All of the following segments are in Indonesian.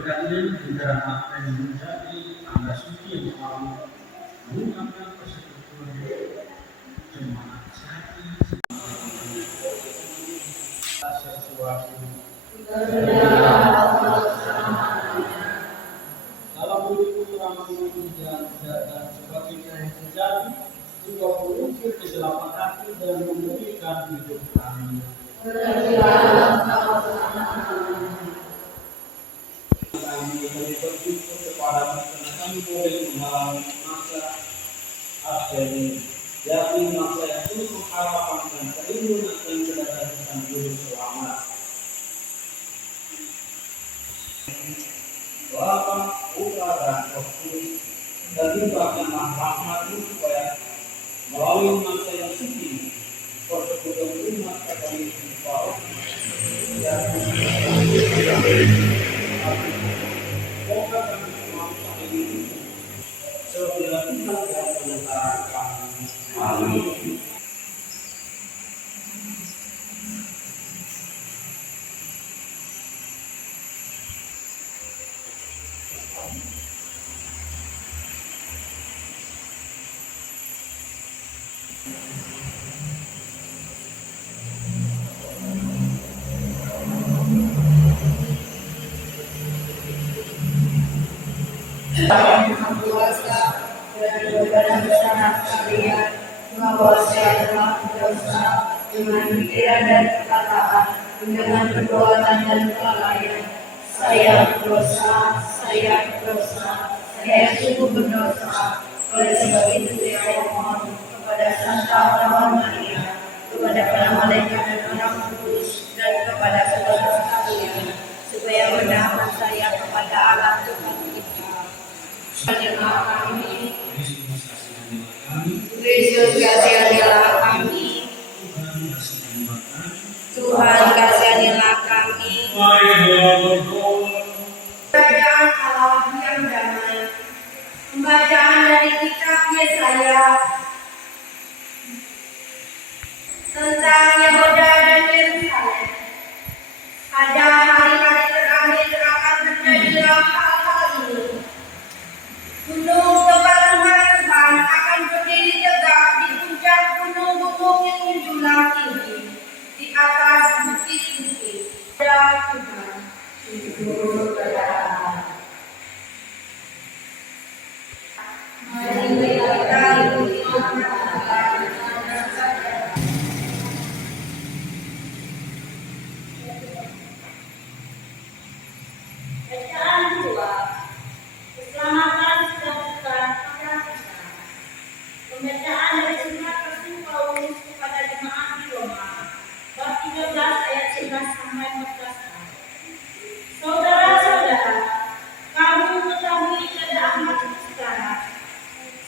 bergantian antara apa yang menjadi tanda suci yang selalu mengungkapkan persekutuan jemaat hati sesuatu dalam hidup ramai dan sebagainya yang terjadi juga mengukir kegelapan hati dan memulihkan hidup kami. Kami bersyukur kepada kami boleh mengalami masa asli, yakni masa yang penuh harapan dan kerinduan yang kedatangan juru selamat. Bapa, Putra dan Roh Kudus, dan limpahkanlah rahmat-Mu supaya melalui masa yang suci persekutuan umat Katolik Paus dan semoga kami semua saling semoga kita dapat menentarakan. Amin. Kuasa dan badan bersama kalian menguasai dalam dosa dengan pikiran dan perkataan dengan perbuatan dan kelalaian. Saya berdosa, saya sungguh berdosa. Oleh sebab itu saya mohon kepada Santa Mama Maria, kepada para malaikat dan orang kudus, dan kepada saudara sekalian, supaya menahan saya kepada Allah Tuhan kita. Kasihanlah kami, Kristus kasihanilah kami, Tuhan kasihanilah kami. Bacaan Allah yang damai. Pembacaan dari kitab Yesaya tentang Yehuda dan Yerusalem. Pada hari-hari terakhir akan terjadilah hal-hal ini. Gunung tempat rumah Tuhan akan berdiri tegak di puncak gunung-gunung yang menjulang tinggi, di atas bukit-bukit. Dan Tuhan hidup berada. Mari kita ikuti bacaan dua. Keselamatan sudah bukan pada kita. Pembacaan dari surat Rasul Paulus kepada jemaat di Roma, bab 13 ayat 11 sampai 14. Saudara-saudara, kamu mengetahui keadaan hatimu sekarang.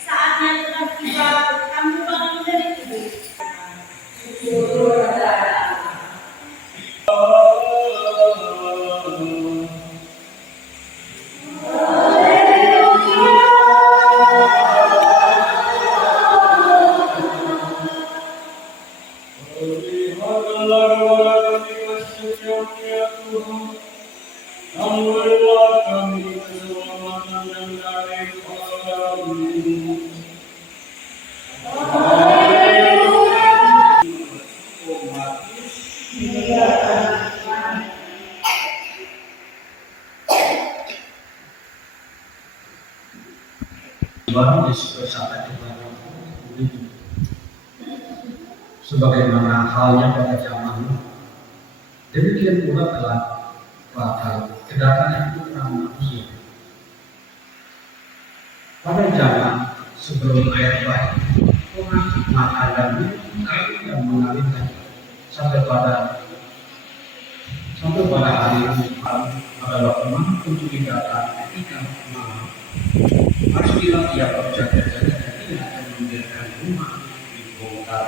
Saatnya telah tiba, kamu bangun dari tidur. Syukur kepada Baru disebut kepada itu. Sebagaimana halnya pada zaman demikian pula telah pada kedatangan Putra Manusia. Pada zaman sebelum air bah, orang makan dan minum dan mengalirkan sampai pada hari ini adalah memang untuk dikatakan ketika malam. Harus bilang ia berjaga-jaga dan tidak akan membiarkan rumah dibongkar.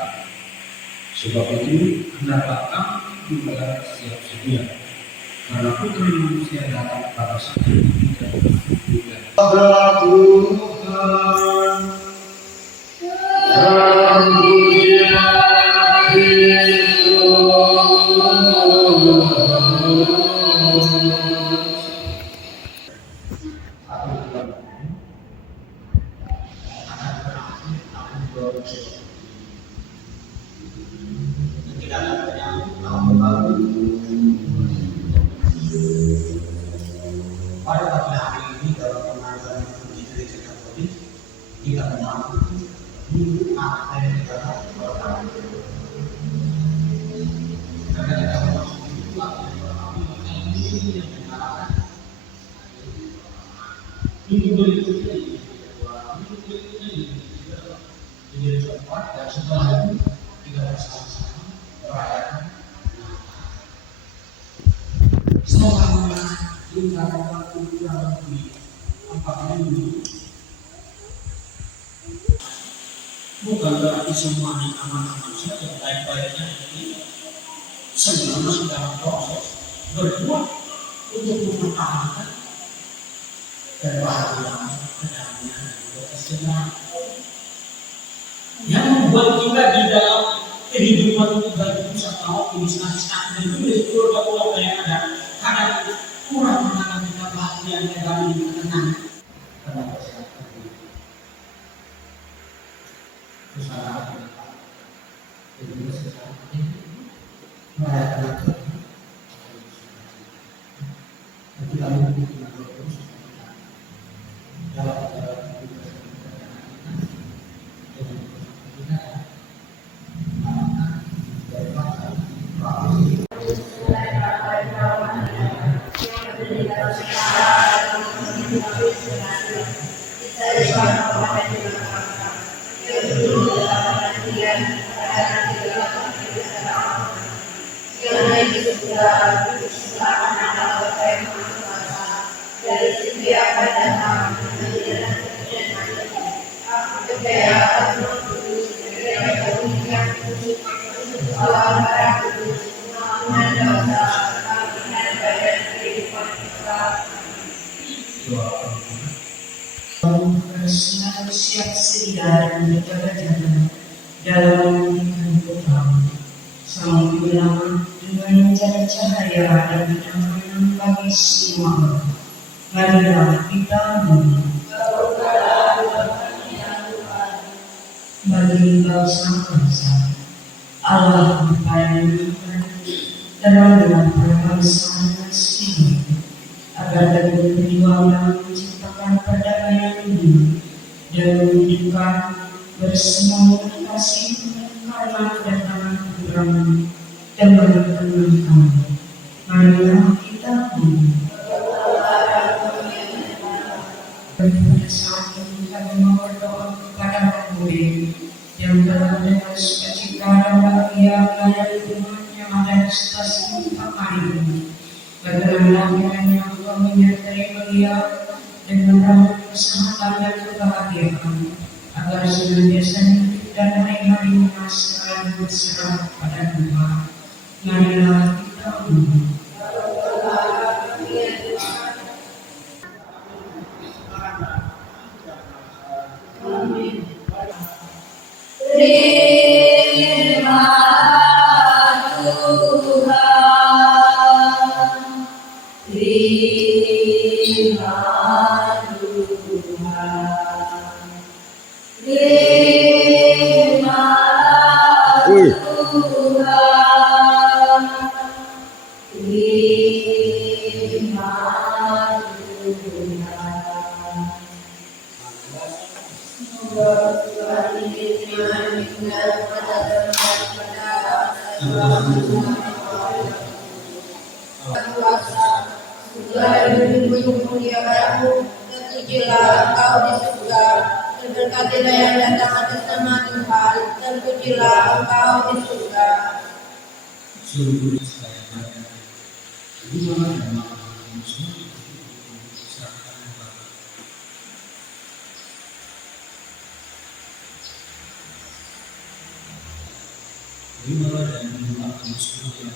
Sebab itu hendaklah kamu juga siap sedia, karena Putra Manusia datang pada saat yang tidak terduga. ini yang menyalakan. Minggu berikutnya ini kedua, minggu berikutnya ini ketiga, jadi keempat, dan setelah itu kita bersama-sama merayakan. Selama lingkaran waktu kurang lebih 4 minggu, bukan berarti semuanya aman-aman saja, baik-baiknya ini sedang dalam proses berbuat untuk mempertahankan kebahagiaan, kedamaian, dan kesenangan yang membuat kita di dalam kehidupan itu dari pusat tahun ini saat dan juga di keluarga-keluarga yang ada kadang kurang mengalami kebahagiaan, kedamaian, dan ketenangan karena kesehatan kesalahan jadi sesuatu merayakan itu lalu kita terus dalam siap sedia dan berjaga-jaga dalam memberikan Tuhan sang penyelamat dengan mencari cahaya dan kenyamanan bagi semua orang. Marilah kita bagi bangsa-bangsa Allah mempercayakan terang dalam perbangsa nasi agar dapat berjuang dalam menciptakan perdamaian dunia dan menunjukkan bersemangat kasih karena kedatangan Tuhan teman-teman kami. Marilah kita pada saat ini kami berdoa kepada Tuhan yang telah dengan sukacita dan bahagia melayani Tuhan yang ada di stasiun hari ini. Bagaimana kiranya Engkau menyertai beliau dengan rahmat kesehatan dan kebahagiaan, agar senantiasa hidup dan hari-hari selalu berserah pada Tuhan. Marilah kita terima Tuhan, terima Tuhan, terima Tuhan, terima Tuhan. Semoga Tuhan ini terima kepada kuasa segala hidup muliakanmu, terpujilah Engkau di surga, terberkatilah yang datang atas nama Tuhan, terpujilah Engkau di surga. seluruh sekalian lima dan makan semua diserahkan kepada lima dan makan semua yang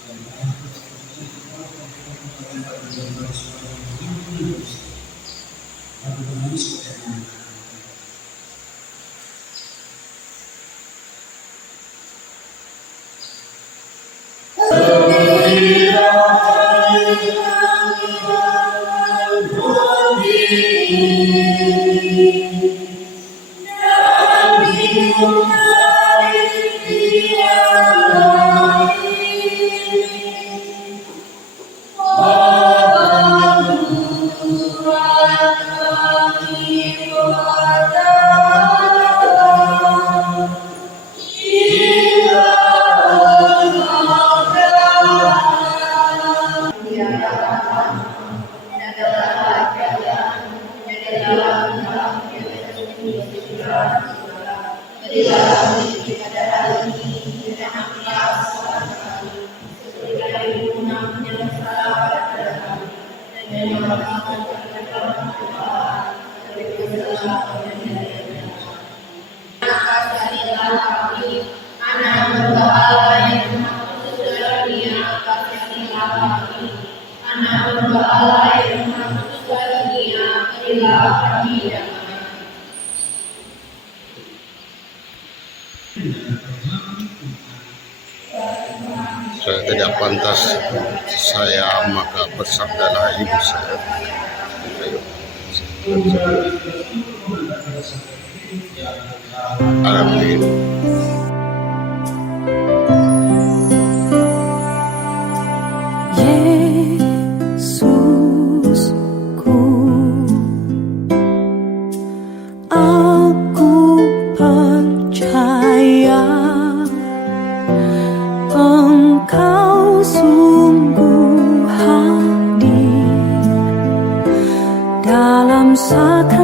Saya tidak pantas saya, maka bersabdalah ibu saya. Amin. Yesusku, aku percaya Engkau sungguh hadir dalam sakit